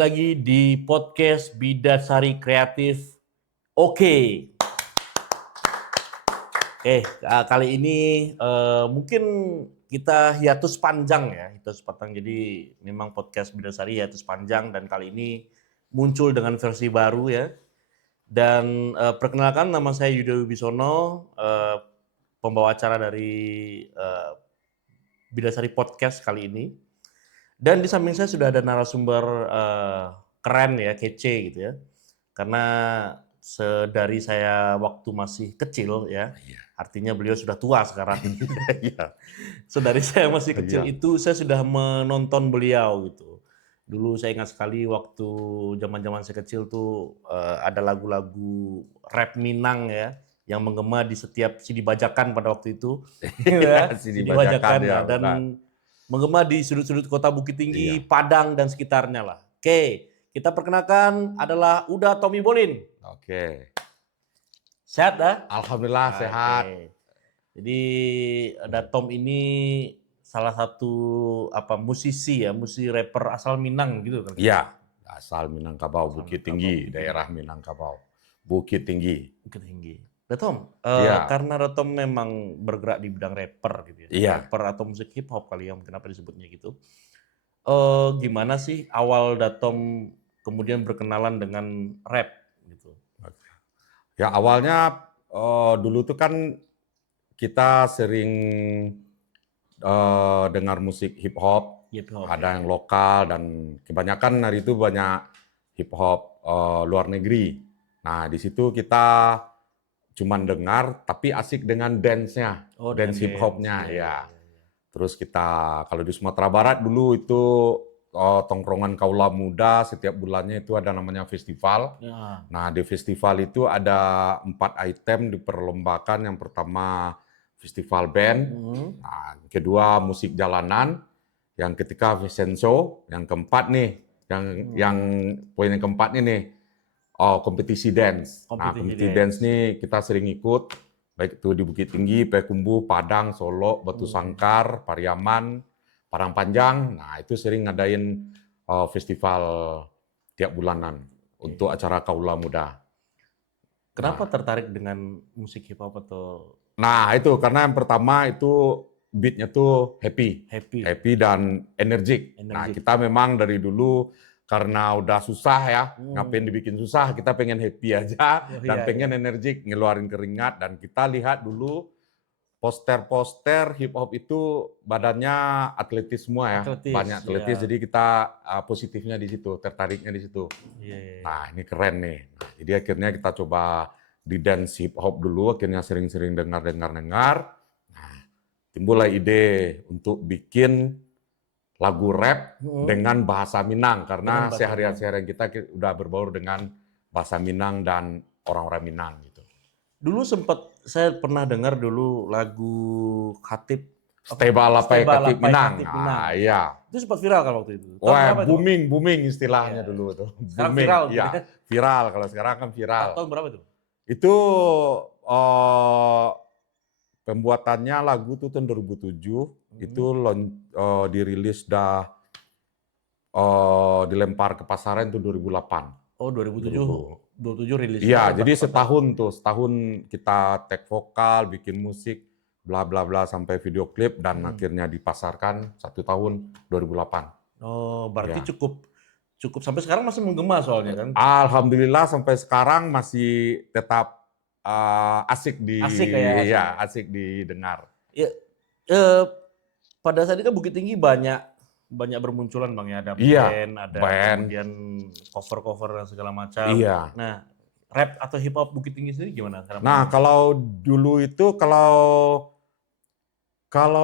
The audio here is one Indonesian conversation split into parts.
lagi di podcast Bidasari Kreatif. Oke. Kali ini mungkin kita hiatus panjang ya, hiatus panjang. Jadi memang podcast Bidasari hiatus panjang dan kali ini muncul dengan versi baru ya. Dan perkenalkan, nama saya Yudha Wibisono, pembawa acara dari Bidasari Podcast kali ini. Dan di samping saya sudah ada narasumber keren ya, kece gitu ya. Karena dari saya waktu masih kecil ya, artinya beliau sudah tua sekarang. Sedari saya masih kecil itu saya sudah menonton beliau gitu. Dulu saya ingat sekali waktu zaman-zaman saya kecil tuh ada lagu-lagu rap Minang ya, yang menggema di setiap CD bajakan pada waktu itu. CD bajakan ya, dan menggema di sudut-sudut kota Bukit Tinggi, Iya. Padang dan sekitarnya lah. Oke, kita perkenalkan adalah Uda Tommy Bolin. Oke. Sehat dah? Alhamdulillah sehat. Jadi ada Tom ini salah satu musisi ya, musisi rapper asal Minang gitu kan? Iya, asal Minangkabau, Bukit Tinggi, daerah Minangkabau, Bukit Tinggi. Bukit Tinggi. Tom, Iya. karena Tom memang bergerak di bidang rapper gitu ya, Iya. rapper atau musik hip hop kali ya, kenapa disebutnya gitu. Gimana sih awal Datom kemudian berkenalan dengan rap gitu? Ya awalnya dulu tuh kan kita sering dengar musik hip hop, ada yang lokal dan kebanyakan hari itu banyak hip hop luar negeri. Nah di situ kita cuman dengar tapi asik dengan dance-nya, dance hip hop-nya ya. Terus kita kalau di Sumatera Barat dulu itu tongkrongan kaula muda setiap bulannya itu ada namanya festival. Ya. Nah di festival itu ada 4 item diperlombakan. Yang pertama festival band, nah, kedua musik jalanan, yang ketiga fashion show, yang keempat nih, yang poin yang keempat nih. Kompetisi dance. Nah, kompetisi dance nih kita sering ikut, baik itu di Bukit Tinggi, Payakumbuh, Padang, Solo, Batu Sangkar, Pariaman, Padang Panjang. Nah, itu sering ngadain festival tiap bulanan untuk acara kaula muda. Kenapa tertarik dengan musik hip hop atau? Nah, itu karena yang pertama itu beat-nya tuh happy dan energik. Nah, kita memang dari dulu karena udah susah ya, ngapain dibikin susah, kita pengen happy aja dan pengen energik, ngeluarin keringat. Dan kita lihat dulu poster-poster hip hop itu badannya atletis semua ya, banyak atletis, jadi kita positifnya di situ, tertariknya di situ. Nah ini keren nih, nah, jadi akhirnya kita coba di dance hip hop dulu, akhirnya sering-sering dengar. Nah, timbullah ide untuk bikin lagu rap dengan bahasa Minang, karena sehari-hari kita udah berbaur dengan bahasa Minang dan orang-orang Minang gitu. Dulu saya pernah dengar dulu lagu Khatib Stebalapai Khatib Minang. Minang. Iya. Itu sempat viral kan waktu itu. Wah, booming istilahnya dulu tuh. Sekarang viral gitu ya. Viral, kalau sekarang kan viral. Tahun berapa itu? Itu pembuatannya lagu tuh tahun 2007, itu dirilis dilempar ke pasaran itu 2008. Oh 2007 rilis. Iya, jadi setahun kita take vokal, bikin musik, bla bla bla sampai video klip dan akhirnya dipasarkan 1 tahun 2008. Oh, berarti cukup sampai sekarang masih menggema soalnya kan? Alhamdulillah sampai sekarang masih tetap asik didengar. Ya, pada saat itu kan Bukit Tinggi banyak bermunculan Bang ya, ada band, kemudian cover dan segala macam. Iya. Nah, rap atau hip hop Bukit Tinggi sendiri gimana? Nah, kalau dulu itu kalau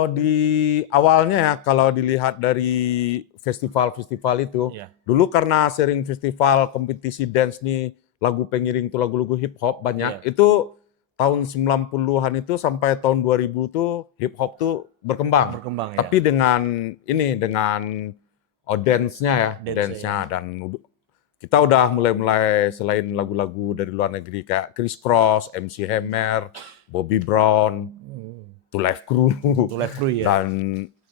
di awalnya ya, kalau dilihat dari festival-festival itu, dulu karena sering festival kompetisi dance nih, lagu pengiring tuh lagu-lagu hip hop banyak, itu tahun 90-an itu sampai tahun 2000 tuh hip hop tuh berkembang ya. Tapi dengan dance-nya ya, dance-nya dan kita udah mulai selain lagu-lagu dari luar negeri kayak Chris Cross, MC Hammer, Bobby Brown, Two Live Crew ya. Dan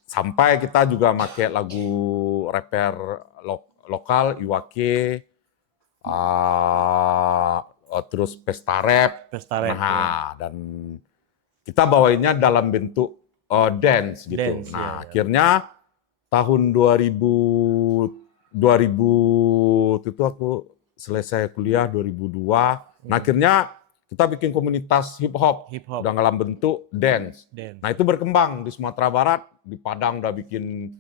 sampai kita juga pakai lagu rapper lokal, Iwake, terus Pesta Rap. Nah, dan kita bawainnya dalam bentuk dance gitu. Nah, akhirnya tahun 2000 itu aku selesai kuliah 2002. Nah, akhirnya kita bikin komunitas hip hop dalam bentuk dance. Nah, itu berkembang di Sumatera Barat, di Padang udah bikin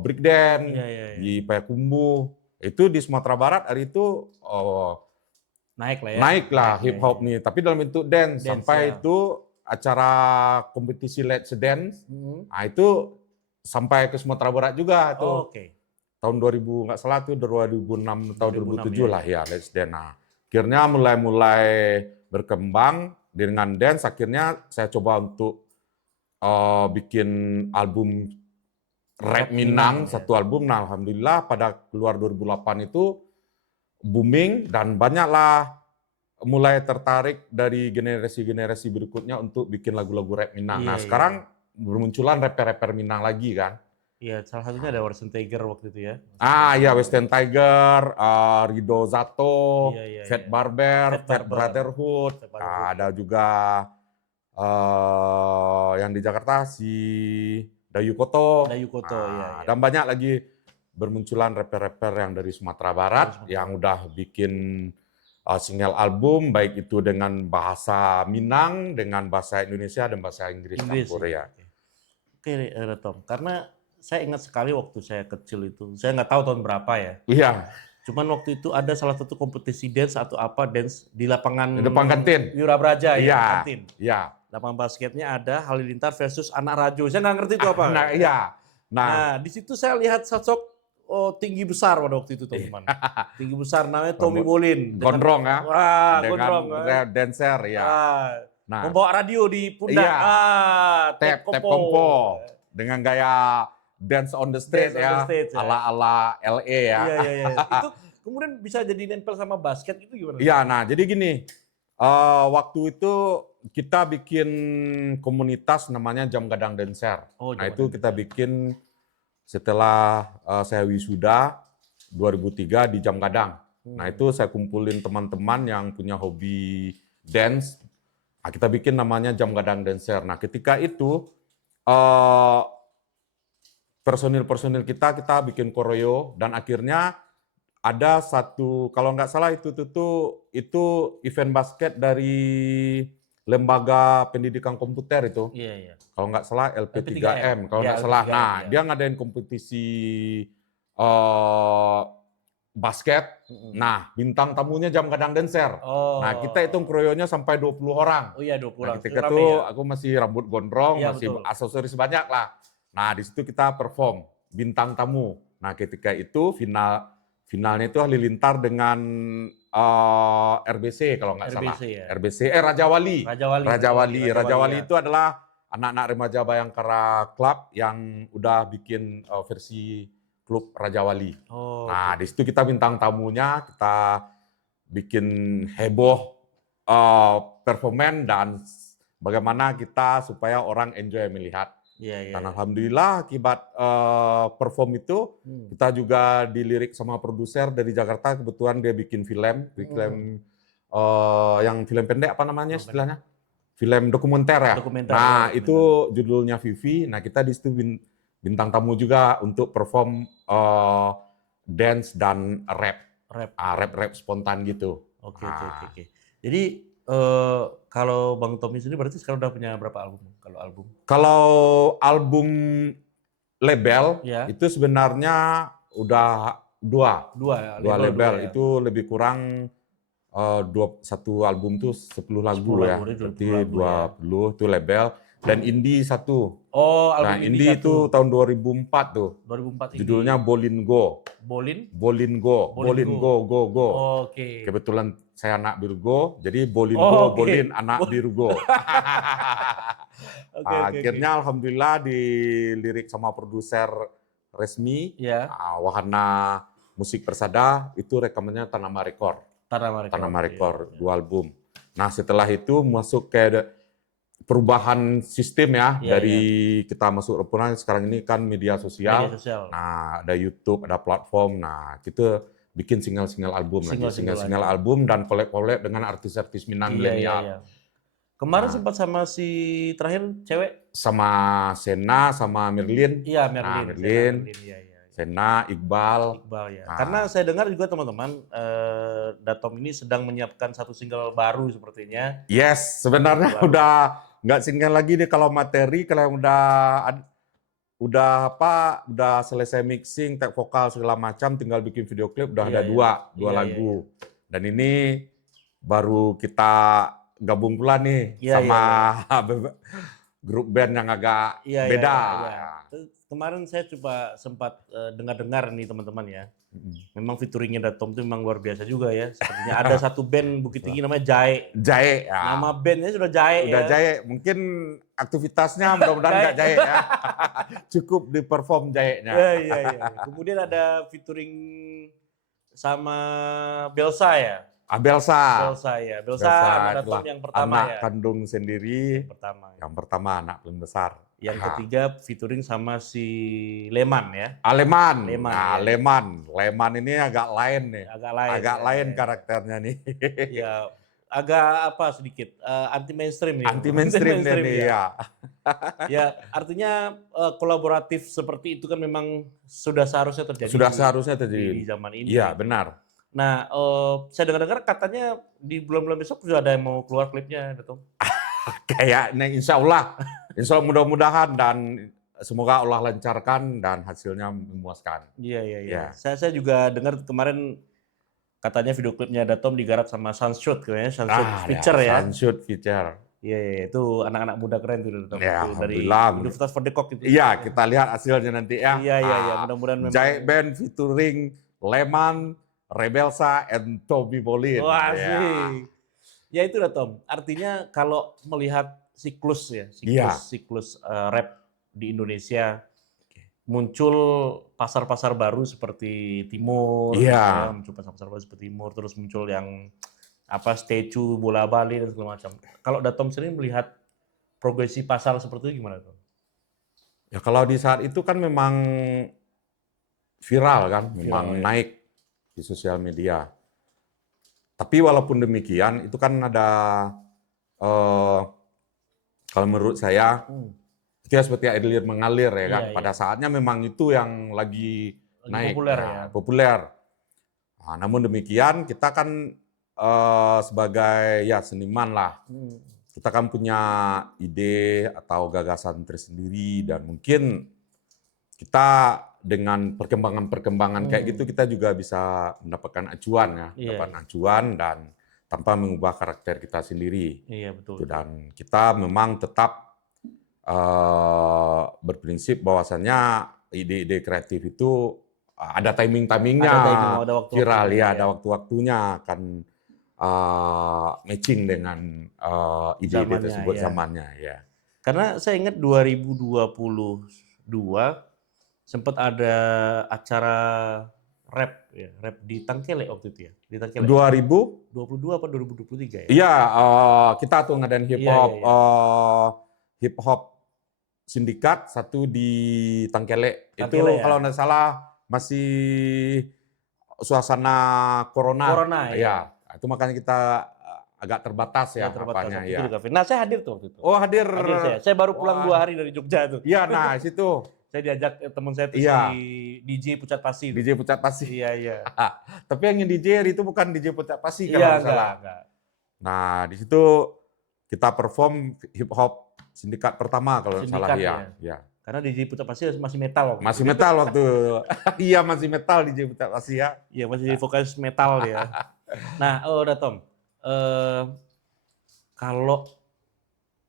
break dance, di Payakumbuh. Itu di Sumatera Barat hari itu naik lah hip hop nih, tapi dalam bentuk dance sampai itu acara kompetisi Let's Dance. Nah, itu sampai ke Sumatera Barat juga tuh. Tahun 2000 nggak salah tuh 2006 atau 2007 lah ya Let's Dance. Nah, akhirnya mulai berkembang dengan dance. Akhirnya saya coba untuk bikin album rap Minang, satu album. Nah, alhamdulillah pada keluar 2008 itu booming dan banyaklah mulai tertarik dari generasi-generasi berikutnya untuk bikin lagu-lagu rap Minang. Nah, sekarang bermunculan rapper-rapper Minang lagi kan. Iya, salah satunya ada Western Tiger waktu itu ya. Iya, Western Tiger, Rido Zato, Fat Barber, Fat Brotherhood. Ada juga yang di Jakarta si Dayu Koto. Dan banyak lagi bermunculan rapper-rapper yang dari Sumatera Barat yang udah bikin single album, baik itu dengan bahasa Minang, dengan bahasa Indonesia, dan bahasa Inggris campur ya. Oke, Tom. Karena saya ingat sekali waktu saya kecil itu, saya nggak tahu tahun berapa ya. Iya. Cuman waktu itu ada salah satu kompetisi dance atau apa dance di lapangan di depan kantin. Wirabraja ya, kantin. Iya. Lapangan basketnya ada Halilintar versus Anak Rajo. Saya nggak ngerti itu apa. Nah, di situ saya lihat sosok tinggi besar pada waktu itu teman-teman. Tinggi besar namanya Tommy Bolin. Gondrong ya. Gondrong. Dancer ya. Nah, membawa radio di pundak. Tap kompo. Dengan gaya dance on the stage ya. Ala-ala LA ya. Iya. Itu kemudian bisa jadi nempel sama basket itu gimana? Iya, nah jadi gini. Waktu itu kita bikin komunitas namanya Jam Gadang Dancer. Nah itu kita bikin setelah saya wisuda 2003 di Jam Gadang. Nah itu saya kumpulin teman-teman yang punya hobi dance. Nah, kita bikin namanya Jam Gadang Dancer. Nah ketika itu personil-personil kita bikin koreo dan akhirnya ada satu, kalau nggak salah itu event basket dari Lembaga Pendidikan Komputer itu. Iya. Kalau nggak salah LP3M, kalau nggak salah. Nah, dia ngadain kompetisi basket. Nah, bintang tamunya Jam Gadang Dancer. Nah, kita hitung kroyonya sampai 20 orang. Oh iya, 20 orang. Nah, ketika itu aku masih rambut gondrong, masih aksesoris banyak lah. Nah, di situ kita perform bintang tamu. Nah, ketika itu finalnya itu Halilintar dengan RBC kalau nggak salah. Ya? RBC, Raja Wali. Raja Wali itu adalah anak-anak remaja Bayangkara Club yang udah bikin versi klub Raja Wali. Nah, di situ kita bintang tamunya, kita bikin heboh performan dan bagaimana kita supaya orang enjoy melihat. Dan alhamdulillah akibat perform itu kita juga dilirik sama produser dari Jakarta, kebetulan dia bikin film yang film pendek apa namanya istilahnya? Film dokumenter ya. Nah, itu judulnya Vivi. Nah, kita di situ bintang tamu juga untuk perform dance dan rap spontan gitu. Oke. Jadi kalau Bang Tommy sendiri berarti sekarang udah punya berapa album? Kalau album label itu sebenarnya udah dua label ya? Itu lebih kurang satu album tuh 10 lagu ya. Berarti 20 itu label dan indie satu. Album nah, indie itu tahun 2004 tuh. 2004 judulnya Bolin Go. Bolin Go. Oke. Kebetulan saya anak Virgo, jadi Bolin Go, Bolin anak Virgo. Akhirnya alhamdulillah dilirik sama produser resmi, Wahana Musik Persada, itu rekamannya Tanama Record. Tanama Record, 2 album. Nah setelah itu masuk ke perubahan sistem ya, Iya, dari kita masuk reponan sekarang ini kan media sosial. Media sosial. Nah, ada YouTube, ada platform. Nah, kita bikin single album lagi, single album dan collab dengan artis-artis Minang milenial. Iya. Kemarin sempat sama si terakhir cewek Sama Sena, sama Merlin. Iya, Merlin. Iya. Sena, Iqbal Ya. Karena saya dengar juga teman-teman, Datom ini sedang menyiapkan satu single baru sepertinya. Yes, sebenarnya udah nggak single lagi deh kalau materi, kalau yang udah selesai mixing, tag vokal segala macam, tinggal bikin video klip, udah ada dua lagu. Dan ini baru kita gabung pula nih sama grup band yang agak beda. Kemarin saya coba sempat dengar-dengar nih teman-teman ya. Memang featuringnya Datom itu memang luar biasa juga ya. Sepertinya ada satu band Bukit Tinggi namanya Jae. Jae ya. Nama bandnya sudah Jae Udah ya. Jae. Mungkin aktivitasnya mudah-mudahan nggak Jae ya. Cukup di perform Jae-nya. Iya. Kemudian ada featuring sama Belsa ya. Belsa Datom yang pertama anak ya. kandung sendiri. Yang pertama anak paling besar. Yang ketiga featuring sama si Leman ya. Leman. Leman ini agak lain nih. Agak lain karakternya nih. Ya, agak apa sedikit anti mainstream nih. Anti mainstream nih ya. Ya, artinya kolaboratif seperti itu kan memang sudah seharusnya terjadi. Di zaman ini. Iya, benar. Nah, saya dengar-dengar katanya di bulan-bulan besok sudah ada yang mau keluar klipnya, Datom. Kayaknya insya Allah mudah-mudahan dan semoga Allah lancarkan dan hasilnya memuaskan. Iya. Saya juga dengar kemarin katanya video klipnya Datom digarap sama Sunshoot kayaknya, Sunshoot feature ya. Sunshoot feature. Iya, itu anak-anak muda keren tuh Datom. Ya, dari Universitas for the Cock itu. Iya, kita lihat hasilnya nanti ya. Iya, mudah-mudahan memang. Jae Band featuring Leman, Rebelsa, and Toby Bolin. Wah, sih. Ya itu Datom. Artinya kalau melihat siklus rap di Indonesia, muncul pasar-pasar baru seperti Timur, muncul pasar-pasar baru seperti Timur, terus muncul yang statue bola Bali dan segala macam. Kalau Datom sendiri melihat progresi pasar seperti itu gimana, Tom? Ya kalau di saat itu kan memang viral kan, memang naik di sosial media. Tapi walaupun demikian, itu kan ada, kalau menurut saya, itu ya seperti air mengalir ya kan. Pada saatnya memang itu yang lagi naik, populer. Nah, namun demikian, kita kan sebagai seniman lah, kita kan punya ide atau gagasan tersendiri dan mungkin kita dengan perkembangan kayak gitu kita juga bisa mendapatkan acuan acuan dan tanpa mengubah karakter kita sendiri. Iya, betul. Dan kita memang tetap berprinsip bahwasannya ide-ide kreatif itu ada timing-timingnya, ada waktu viral ada waktu-waktunya akan matching dengan ide-ide tersebut zamannya ya. Karena saya ingat 2022 sempat ada acara rap di Tangkele waktu itu ya. Di Tangkele. 2022 apa 2023 ya? Iya, kita tuh ngadain hip hop sindikat satu di Tangkele. Itu kalau nggak salah masih suasana corona ya. Itu makanya kita agak terbatas ya apanya ya. Nah, saya hadir tuh waktu itu. Oh, hadir saya baru pulang 2 hari dari Jogja tuh. Iya, nah situ. Saya diajak teman saya tuh si DJ Pucat Pasi. DJ Pucat Pasi. Iya. Tapi yang DJ itu bukan DJ Pucat Pasi kalau nggak salah. Enggak. Nah, di situ kita perform hip hop sindikat pertama kalau nggak salah ya. Karena DJ Pucat Pasi masih metal waktu. Masih metal waktu. Iya, masih metal DJ Pucat Pasi ya. Iya, masih vokalis metal ya. Nah, Datom. Kalau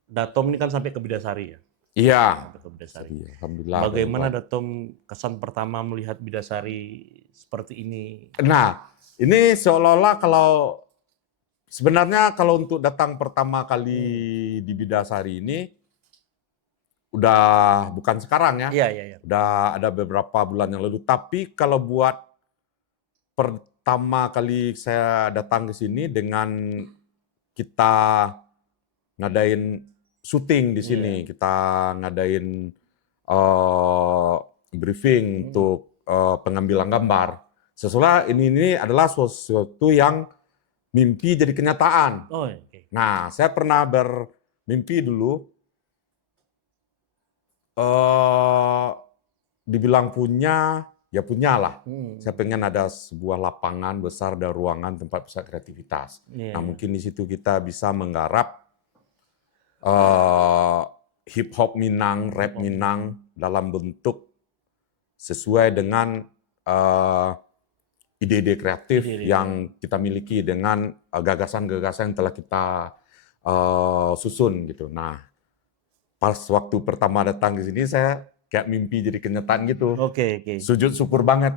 Datom ini kan sampai ke Bidasari ya. Iya. Alhamdulillah. Bagaimana Datom kesan pertama melihat Bidasari seperti ini? Nah, ini seolah-olah kalau sebenarnya kalau untuk datang pertama kali di Bidasari ini udah bukan sekarang ya. Iya. Udah ada beberapa bulan yang lalu. Tapi kalau buat pertama kali saya datang ke sini dengan kita ngadain syuting di sini, kita ngadain briefing untuk pengambilan gambar. Setelah ini adalah sesuatu yang mimpi jadi kenyataan. Oh, oke. Nah, saya pernah bermimpi dulu, dibilang punya, ya punya lah. Saya pengen ada sebuah lapangan besar dan ruangan tempat pusat kreativitas. Nah, mungkin di situ kita bisa menggarap hip hop Minang, rap Minang dalam bentuk sesuai dengan ide-ide kreatif yang kita miliki dengan gagasan-gagasan yang telah kita susun gitu. Nah, pas waktu pertama datang di sini saya kayak mimpi jadi kenyataan gitu. Oke. Sujud syukur banget.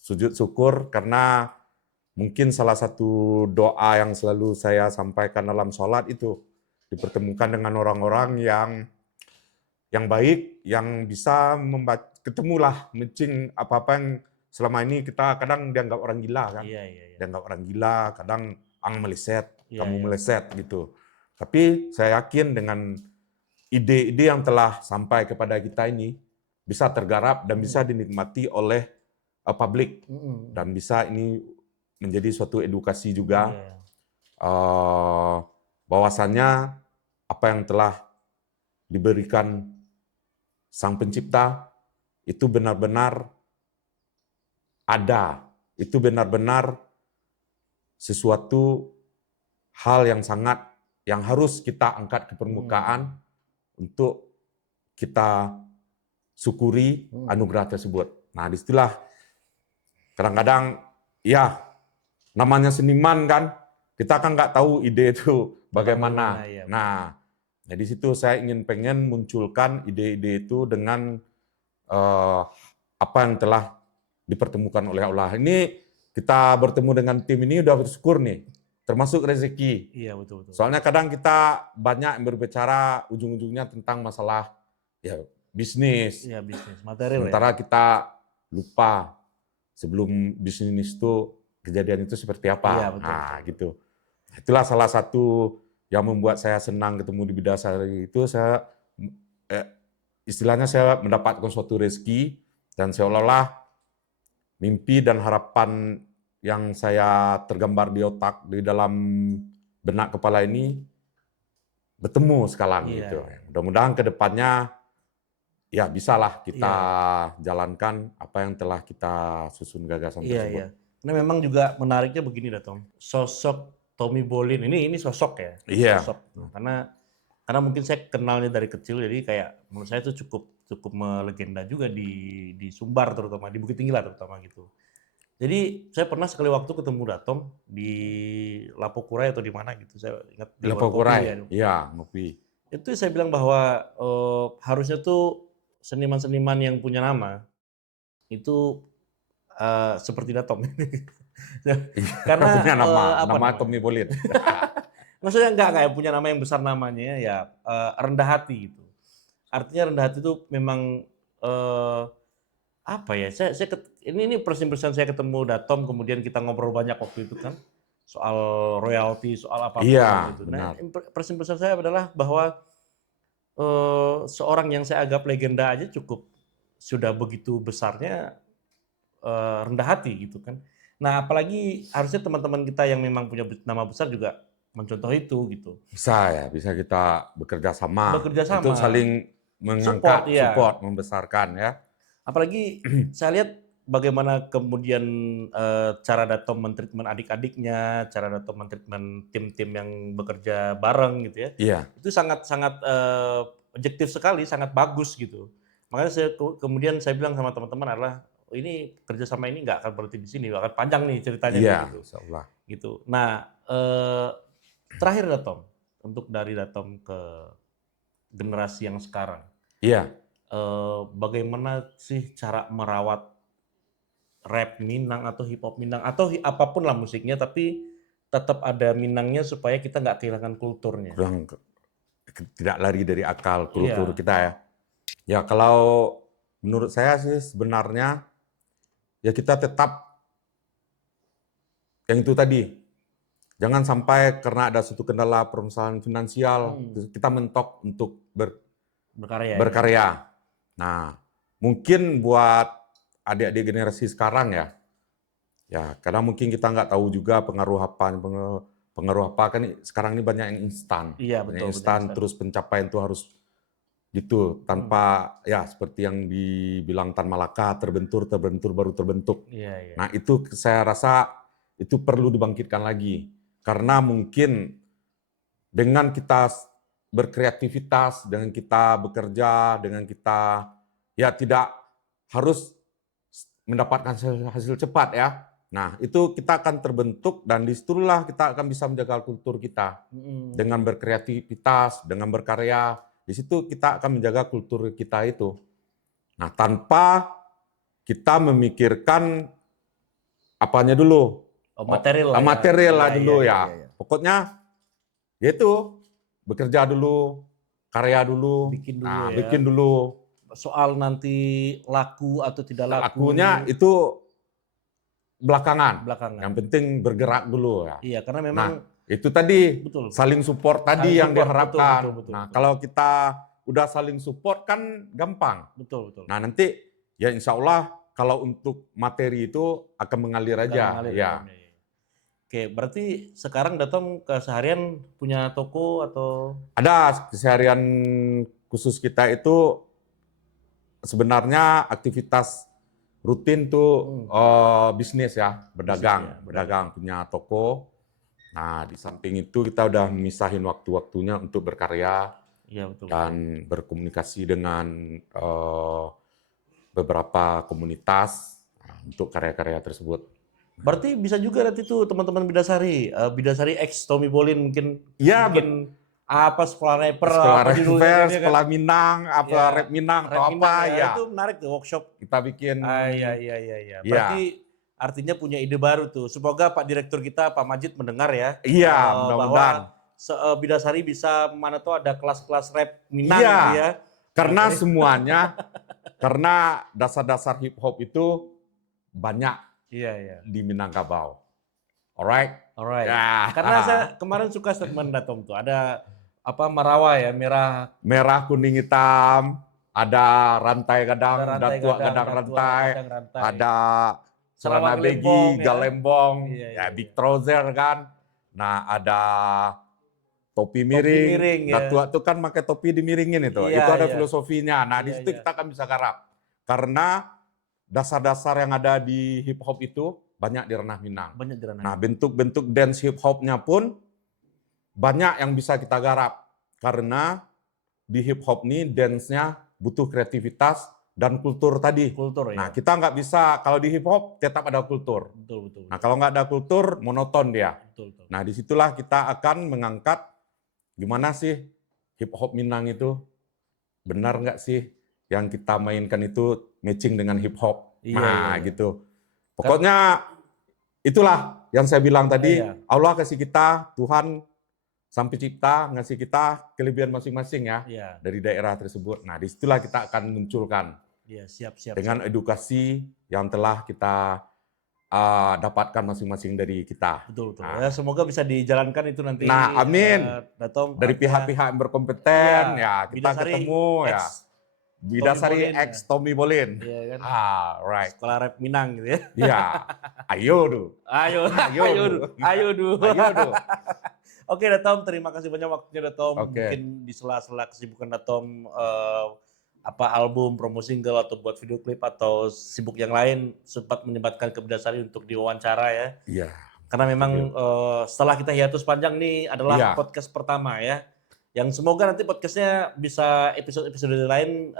Sujud syukur karena mungkin salah satu doa yang selalu saya sampaikan dalam sholat itu dipertemukan dengan orang-orang yang baik, yang bisa ketemulah mencing apa-apa yang selama ini kita kadang dianggap orang gila kan. Dianggap orang gila, kadang meleset, kamu meleset gitu. Tapi saya yakin dengan ide-ide yang telah sampai kepada kita ini bisa tergarap dan bisa dinikmati oleh publik. Dan bisa ini menjadi suatu edukasi juga. Bahwasannya apa yang telah diberikan Sang Pencipta itu benar-benar ada. Itu benar-benar sesuatu hal yang harus kita angkat ke permukaan untuk kita syukuri anugerah tersebut. Nah, disitulah kadang-kadang ya namanya seniman kan, kita kan nggak tahu ide itu bagaimana. Nah, di situ saya pengen munculkan ide-ide itu dengan apa yang telah dipertemukan oleh Allah. Ini kita bertemu dengan tim ini udah bersyukur nih, termasuk rezeki. Iya, betul. Soalnya kadang kita banyak yang berbicara ujung-ujungnya tentang masalah ya bisnis. Iya, bisnis, material. Sementara kita lupa sebelum bisnis itu kejadian itu seperti apa. Iya, betul. Nah, gitu. Itulah salah satu yang membuat saya senang ketemu di Bidasari itu. Saya istilahnya saya mendapatkan suatu rezeki dan seolah-olah mimpi dan harapan yang saya tergambar di otak di dalam benak kepala ini bertemu sekarang gitu. Mudah-mudahan ke depannya ya bisalah kita jalankan apa yang telah kita susun gagasan tersebut. Karena memang juga menariknya begini Tom. Sosok Tommy Bolin ini sosok ya. Iya. Sosok. Karena mungkin saya kenalnya dari kecil, jadi kayak menurut saya itu cukup melegenda juga di Sumbar, terutama di Bukit Tinggi lah terutama gitu. Jadi saya pernah sekali waktu ketemu Datom di Lapokurai atau di mana gitu, saya ingat di Lapokurai, iya, ngopi. Itu saya bilang bahwa harusnya tuh seniman-seniman yang punya nama itu seperti Datom. Karena punya nama Tommy Bolin. Maksudnya enggak punya nama yang besar namanya ya, rendah hati gitu. Artinya rendah hati itu memang apa ya? Ini first impression saya ketemu Datom, kemudian kita ngobrol banyak waktu itu kan soal royalti, soal apapun gitu. Nah, first impression saya adalah bahwa seorang yang saya anggap legenda aja cukup sudah begitu besarnya rendah hati gitu kan. Nah, apalagi harusnya teman-teman kita yang memang punya nama besar juga mencontoh itu gitu. Bisa kita bekerja sama. Untuk saling mengangkat, support, membesarkan ya. Apalagi saya lihat bagaimana kemudian cara Datom mentreatment adik-adiknya, cara Datom mentreatment tim-tim yang bekerja bareng gitu ya. Iya. Itu sangat objektif sekali, sangat bagus gitu. Makanya kemudian saya bilang sama teman-teman adalah ini kerjasama ini nggak akan berhenti di sini, akan panjang nih ceritanya gitu. Insyaallah. Gitu. Nah, terakhir Datom, untuk dari Datom ke generasi yang sekarang. Iya. Bagaimana sih cara merawat rap Minang atau hip hop Minang atau apapun lah musiknya, tapi tetap ada Minangnya supaya kita nggak kehilangan kulturnya. Tidak lari dari akal kultur kita ya. Ya kalau menurut saya sih sebenarnya ya kita tetap yang itu tadi. jangan sampai karena ada suatu kendala permasalahan finansial kita mentok untuk berkarya. Nah, mungkin buat adik-adik generasi sekarang ya karena mungkin kita nggak tahu juga pengaruh apa kan sekarang ini banyak yang instan. Iya, betul. Instan terus pencapaian itu harus gitu tanpa ya seperti yang dibilang Tan Malaka terbentur baru terbentuk. Iya. Nah, itu saya rasa itu perlu dibangkitkan lagi karena mungkin dengan kita berkreativitas, dengan kita bekerja, dengan kita ya tidak harus mendapatkan hasil cepat ya. Nah, itu kita akan terbentuk dan disitulah kita akan bisa menjaga kultur kita. Dengan berkreativitas, dengan berkarya, di situ kita akan menjaga kultur kita itu. Nah, tanpa kita memikirkan apanya dulu. Material lah dulu ya. Pokoknya yaitu bekerja dulu, karya dulu, bikin dulu. Soal nanti laku atau tidak laku. Lakunya itu belakangan. Yang penting bergerak dulu ya. Iya, karena memang itu tadi saling support tadi yang diharapkan. Betul. Kalau kita udah saling support kan gampang. Betul. Nah, nanti ya insya Allah kalau untuk materi itu akan mengalir aja. Ya. Oke, berarti sekarang Datom keseharian punya toko atau? Ada keseharian khusus kita itu sebenarnya aktivitas rutin tuh bisnis ya, berdagang punya toko. Nah, di samping itu kita udah misahin waktu-waktunya untuk berkarya dan berkomunikasi dengan beberapa komunitas untuk karya-karya tersebut. Berarti bisa juga nanti tuh teman-teman Bidasari, Bidasari X Tommy Bolin mungkin sekolah rapper, sekolah Minang, rap Minang atau apa ya. Itu menarik tuh workshop. Kita bikin. Iya. Berarti artinya punya ide baru tuh. Semoga Pak Direktur kita Pak Majid mendengar ya. Iya, mudah-mudahan. Bahwa Bidasari bisa mana tuh ada kelas-kelas rap Minang gitu ya. Karena semuanya karena dasar-dasar hip hop itu banyak di Minangkabau. Alright. Ya. Karena saya kemarin suka statement Datom tuh. Ada merawa ya, merah kuning hitam, ada rantai kadang, datua kadang rantai, ada celana begi, galembong, big trouser kan. Nah, ada topi miring. Datua itu kan pakai topi dimiringin itu. Itu ada filosofinya. Nah, di situ kita akan bisa garap. Karena dasar-dasar yang ada di hip hop itu banyak di ranah Minang. Nah, bentuk-bentuk dance hip hopnya pun banyak yang bisa kita garap. Karena di hip hop nih dance-nya butuh kreativitas dan kultur tadi. Nah, kita nggak bisa, kalau di hip hop tetap ada kultur. Betul. Nah, kalau nggak ada kultur, monoton dia. Betul. Nah, disitulah kita akan mengangkat gimana sih hip hop Minang itu benar nggak sih yang kita mainkan itu matching dengan hip hop. Gitu. Pokoknya itulah yang saya bilang tadi, Allah kasih kita, Tuhan Sang Pencipta ngasih kita kelebihan masing-masing ya dari daerah tersebut. Nah, disitulah kita akan munculkan dengan edukasi yang telah kita dapatkan masing-masing dari kita. Betul. Ya, semoga bisa dijalankan itu nanti. Nah, amin. Datom, dari pihak-pihak yang berkompeten kita Bidasari ketemu Bidasari X Tommy Bolin. Iya kan? Right. Sekolah rap Minang gitu ya. Iya. Ayo du. Oke, Datom, terima kasih banyak waktunya Datom. Mungkin di sela-sela kesibukan Datom album, promo single atau buat video klip atau sibuk yang lain sempat menyempatkan ke Bidasari untuk diwawancara ya. Iya. Karena memang setelah kita hiatus panjang nih adalah podcast pertama ya. Yang semoga nanti podcastnya bisa episode-episode lain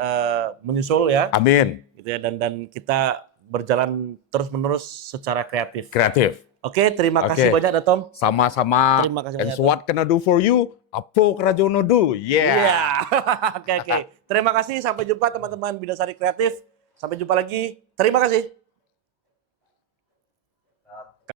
menyusul ya. Amin. Gitu ya, dan kita berjalan terus-menerus secara kreatif. Oke, terima kasih banyak Datom. Sama-sama. Terima kasih banyak. And so what can I do for you? Apa kerajono do? Yeah. Oke. Terima kasih. Sampai jumpa teman-teman Bidasari Kreatif. Sampai jumpa lagi. Terima kasih.